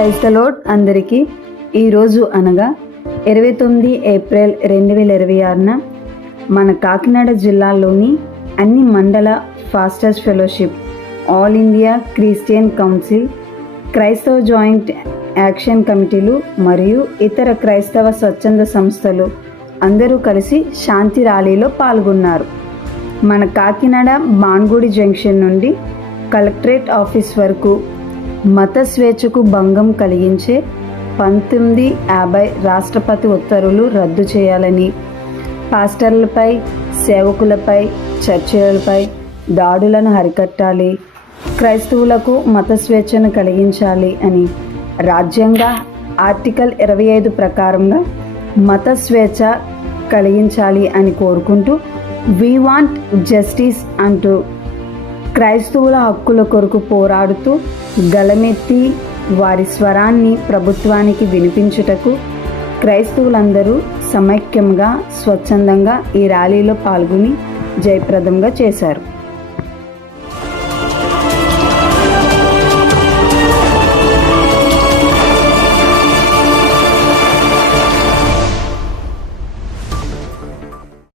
Praise the lord అందరికీ. ఈరోజు అనగా 29 ఏప్రిల్ 2026న మన కాకినాడ జిల్లాలోని అన్ని మండల pastors fellowship, all India Christian council, క్రైస్తవ జాయింట్ యాక్షన్ కమిటీలు మరియు ఇతర క్రైస్తవ స్వచ్ఛంద సంస్థలు అందరూ కలిసి శాంతి ర్యాలీలో పాల్గొన్నారు. మన కాకినాడ బాన్గుడి జంక్షన్ నుండి కలెక్టరేట్ ఆఫీస్ వరకు మత స్వేచ్ఛకు భంగం కలిగించే 1950 రాష్ట్రపతి ఉత్తర్వులు రద్దు చేయాలని, పాస్టర్లపై, సేవకులపై, చర్చిలపై దాడులను అరికట్టాలి, క్రైస్తవులకు మత స్వేచ్ఛను కలిగించాలి అని రాజ్యాంగ ఆర్టికల్ 25 ప్రకారంగా మత స్వేచ్ఛ కలిగించాలి అని కోరుకుంటూ వీ వాంట్ జస్టిస్ అంటూ క్రైస్తవుల హక్కుల కొరకు పోరాడుతూ గళమెత్తి వారి స్వరాన్ని ప్రభుత్వానికి వినిపించుటకు క్రైస్తవులందరూ సమైక్యంగా స్వచ్ఛందంగా ఈ ర్యాలీలో పాల్గొని జయప్రదంగా చేశారు.